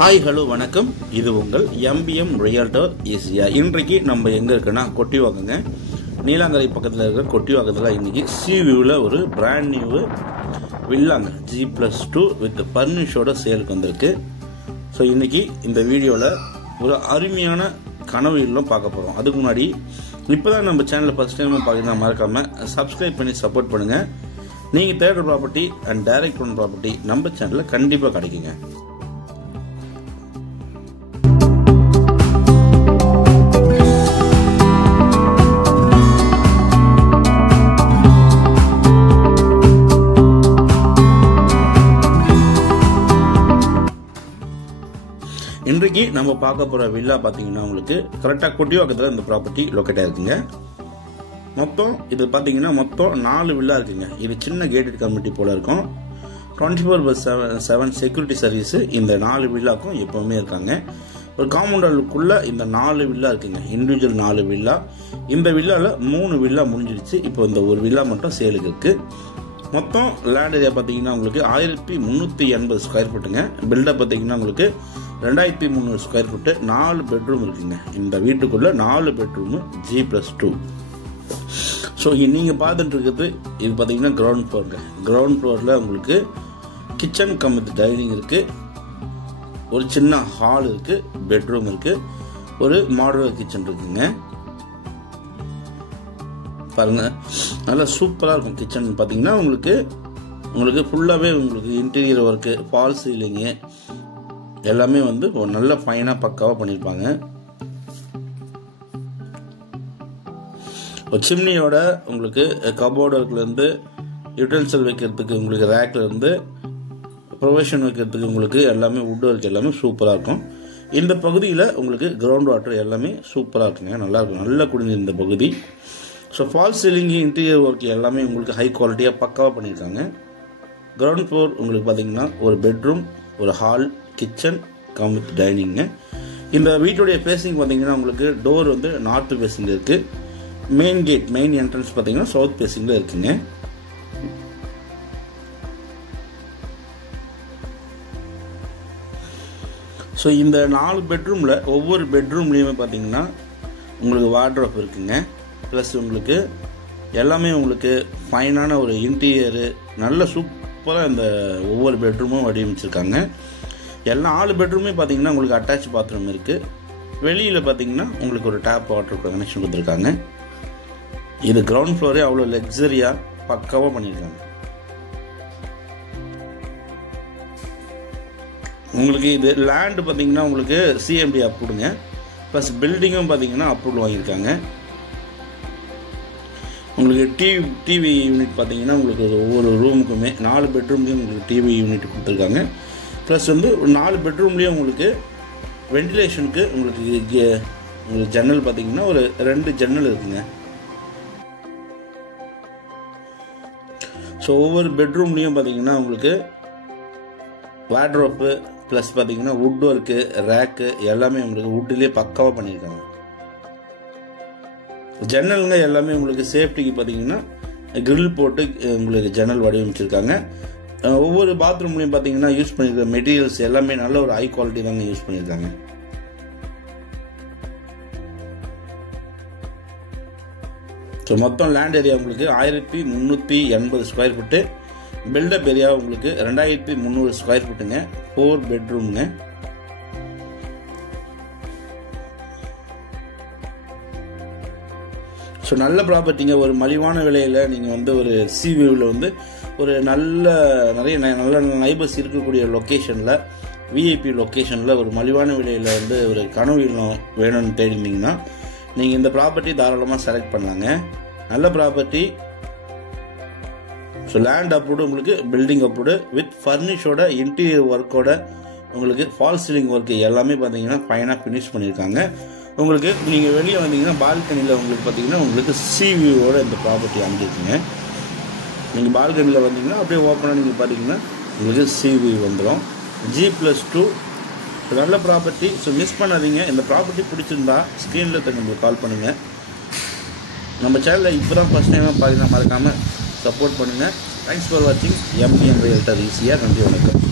Hi hello வணக்கம். இது உங்கள் MBM ரியல்டர் ஈஸியா. இன்றைக்கு நம்ம எங்கே இருக்குன்னா கொட்டிவாக்கங்க, நீலாங்கரை பக்கத்தில் இருக்கிற கொட்டிவாக்கத்தில் இன்றைக்கி சீவியூவில் ஒரு பிராண்ட் நியூ வில்லாங்க G+2 வித் பர்னிஷோட சேலுக்கு வந்திருக்கு. ஸோ இன்றைக்கி இந்த வீடியோவில் ஒரு அருமையான கனவு இல்லம் பார்க்க போகிறோம். அதுக்கு முன்னாடி இப்போ தான் நம்ம சேனலில் ஃபஸ்ட் டைம் பார்க்குறதா மறக்காமல் சப்ஸ்கிரைப் பண்ணி சப்போர்ட் பண்ணுங்கள். நீங்கள் தேடுற property and direct one property நம்ம சேனலில் கண்டிப்பாக கிடைக்குங்க. இன்றைக்கு நம்ம பார்க்க போற வில்லா பாத்தீங்கன்னா உங்களுக்கு கரெக்டா கொட்டிவாக்கத்துல இந்த ப்ராப்பர்ட்டி லொக்கேட் ஆயிருக்குங்க. மொத்தம் இது பாத்தீங்கன்னா மொத்தம் 4 வில்லா இருக்குங்க. இது சின்ன கேட்டட் கம்யூனிட்டி போல இருக்கும். 24/7 செக்யூரிட்டி சர்வீஸ் இந்த 4 வில்லாக்கும் எப்பவுமே இருக்காங்க. ஒரு காம்பவுண்டுக்குள்ள இந்த 4 வில்லா இருக்குங்க. Individual 4 villa. இந்த வில்லால 3 வில்லா முடிஞ்சிருச்சு. இப்போ இந்த ஒரு வில்லா மட்டும் சேலுக்கு இருக்கு. மொத்தம் லேண்ட் ஏரியா பார்த்தீங்கன்னா உங்களுக்கு 1380 ஸ்கொயர் ஃபீட்டுங்க. பில்டப் பார்த்தீங்கன்னா உங்களுக்கு 2300 ஸ்கொயர் ஃபீட்டு. 4 பெட்ரூம் இருக்குங்க. இந்த வீட்டுக்குள்ள 4 பெட்ரூம் G+2. ஸோ நீங்கள் பார்த்துட்டு இருக்கிறது இது பார்த்தீங்கன்னா கிரவுண்ட் ஃப்ளோருங்க. கிரவுண்ட் ஃப்ளோரில் உங்களுக்கு கிச்சன் கம் வித் டைனிங் இருக்கு, ஒரு சின்ன ஹால் இருக்கு, பெட்ரூம் இருக்கு, ஒரு மாடுலர் கிச்சன் இருக்குங்க. பாருங்க, நல்லா சூப்பராக இருக்கும். கிச்சன் பார்த்தீங்கன்னா உங்களுக்கு ஃபுல்லாகவே உங்களுக்கு இன்டீரியர் ஒர்க்கு, ஃபால் சீலிங்கு எல்லாமே வந்து ஒரு நல்ல ஃபைனாக பக்காவாக பண்ணியிருப்பாங்க. ஒரு சிம்னியோட உங்களுக்கு கபோர்டு ஒர்க்லேருந்து யூட்டென்சில் வைக்கிறதுக்கு உங்களுக்கு ரேக்லேருந்து ப்ரொவிஷன் வைக்கிறதுக்கு உங்களுக்கு எல்லாமே வுட் ஒர்க் எல்லாமே சூப்பராக இருக்கும். இந்த பகுதியில் உங்களுக்கு கிரவுண்ட் வாட்டர் எல்லாமே சூப்பராக இருக்குங்க. நல்லா இருக்கும், நல்ல குடிநீர் இந்த பகுதி. So fall ceiling, interior work எல்லாமே உங்களுக்கு ஹை குவாலிட்டியாக பக்காவாக பண்ணியிருக்காங்க. கிரவுண்ட் ஃப்ளோர் உங்களுக்கு பார்த்தீங்கன்னா ஒரு பெட்ரூம், ஒரு hall, kitchen come with dining. இந்த வீட்டுடைய ஃபேஸிங் பார்த்தீங்கன்னா உங்களுக்கு டோர் வந்து நார்த் ஃபேஸிங்கில் இருக்குது. மெயின் கேட், மெயின் என்ட்ரன்ஸ் பார்த்தீங்கன்னா சவுத் ஃபேஸிங்கில் இருக்குங்க. ஸோ இந்த 4 பெட்ரூமில் ஒவ்வொரு பெட்ரூம்லேயுமே பார்த்தீங்கன்னா உங்களுக்கு வார்ட்ரோப் இருக்குங்க. ப்ளஸ் உங்களுக்கு எல்லாமே உங்களுக்கு ஃபைனான ஒரு இன்டீரியரு நல்ல சூப்பராக இந்த ஒவ்வொரு பெட்ரூமும் வடிவமைச்சிருக்காங்க. எல்லா 4 பெட்ரூமே பார்த்தீங்கன்னா உங்களுக்கு அட்டாச் பாத்ரூம் இருக்குது. வெளியில் பார்த்தீங்கன்னா உங்களுக்கு ஒரு டேப் வாட்டர் கனெக்ஷன் கொடுத்துருக்காங்க. இது கிரவுண்ட் ஃப்ளோரே அவ்வளோ லக்ஸரியாக பக்காவாக பண்ணியிருக்காங்க. உங்களுக்கு இது லேண்டு பார்த்தீங்கன்னா உங்களுக்கு CMD அப்ரூவ்டுங்க. ப்ளஸ் பில்டிங்கும் பார்த்தீங்கன்னா அப்ரூவல் வாங்கியிருக்காங்க. உங்களுக்கு டிவி யூனிட் பார்த்தீங்கன்னா உங்களுக்கு ஒவ்வொரு ரூமுக்குமே 4 பெட்ரூம்லேயும் உங்களுக்கு டிவி யூனிட் கொடுத்துருக்காங்க. ப்ளஸ் வந்து 4 பெட்ரூம்லேயும் உங்களுக்கு வென்டிலேஷனுக்கு உங்களுக்கு ஜன்னல் பார்த்தீங்கன்னா ஒரு 2 ஜன்னல் இருக்குங்க. ஸோ ஒவ்வொரு பெட்ரூம்லேயும் பார்த்தீங்கன்னா உங்களுக்கு வார்ட்ரோப்பு ப்ளஸ் பார்த்தீங்கன்னா வுட் ஒர்க்கு, ரேக்கு எல்லாமே உங்களுக்கு வுட்லேயே பக்காவாக பண்ணியிருக்காங்க. ஜன்னலுங்க எல்லாமே உங்களுக்கு சேஃப்டிக்கு பார்த்தீங்கன்னா கிரில் போட்டு உங்களுக்கு ஜன்னல் வடிவமைச்சிருக்காங்க. ஒவ்வொரு பாத்ரூம்லையும் பார்த்தீங்கன்னா யூஸ் பண்ணியிருக்க மெட்டீரியல்ஸ் எல்லாமே நல்ல ஒரு ஹை குவாலிட்டி தாங்க யூஸ் பண்ணியிருக்காங்க. ஸோ மொத்தம் லேண்ட் ஏரியா உங்களுக்கு 1380 ஸ்கொயர் ஃபீட்டு. பில்டப் ஏரியா உங்களுக்கு 2300 ஸ்கொயர் ஃபீட்டுங்க. 4 பெட்ரூம்ங்க. ஸோ நல்ல ப்ராப்பர்ட்டிங்க. ஒரு மலிவான விலையில் நீங்கள் வந்து ஒரு சீவியூவில் வந்து ஒரு நிறைய நல்ல நைபர்ஸ் இருக்கக்கூடிய லொக்கேஷனில், விஐபி லொக்கேஷனில் ஒரு மலிவான விலையில் வந்து ஒரு கனவு இல்லம் வேணும்னு தேடினீங்கன்னா நீங்கள் இந்த ப்ராப்பர்ட்டி தாராளமாக செலக்ட் பண்ணலாங்க. நல்ல ப்ராப்பர்ட்டி. ஸோ லேண்ட் அப்ரூவ்டு, உங்களுக்கு பில்டிங் அப்ரூவ்டு வித் ஃபர்னிஷோட இன்டீரியர் ஒர்க்கோட உங்களுக்கு ஃபால் சீலிங் ஒர்க்கு எல்லாமே பார்த்தீங்கன்னா ஃபைனாக ஃபினிஷ் பண்ணியிருக்காங்க. உங்களுக்கு நீங்கள் வெளியே வந்தீங்கன்னா பால்கனியில் உங்களுக்கு பார்த்தீங்கன்னா உங்களுக்கு சீவியூவோட இந்த ப்ராப்பர்ட்டி அமைஞ்சிருக்குங்க. நீங்கள் பால்கனியில் வந்தீங்கன்னா அப்படியே ஓப்பனாக நீங்கள் பார்த்தீங்கன்னா உங்களுக்கு சீவியூ வந்துடும். G+2 நல்ல ப்ராப்பர்ட்டி. ஸோ மிஸ் பண்ணாதீங்க. இந்த ப்ராப்பர்ட்டி பிடிச்சிருந்தா ஸ்க்ரீனில் நம்மளுக்கு கால் பண்ணுங்கள். நம்ம சேனலில் இப்போ தான் ஃபஸ்ட் டைமாக பார்க்கலாம், மறக்காமல் சப்போர்ட் பண்ணுங்கள். தேங்க்ஸ் ஃபார் வாட்சிங். MBM ரியல்டர் ஈஸியாக. நன்றி, வணக்கம்.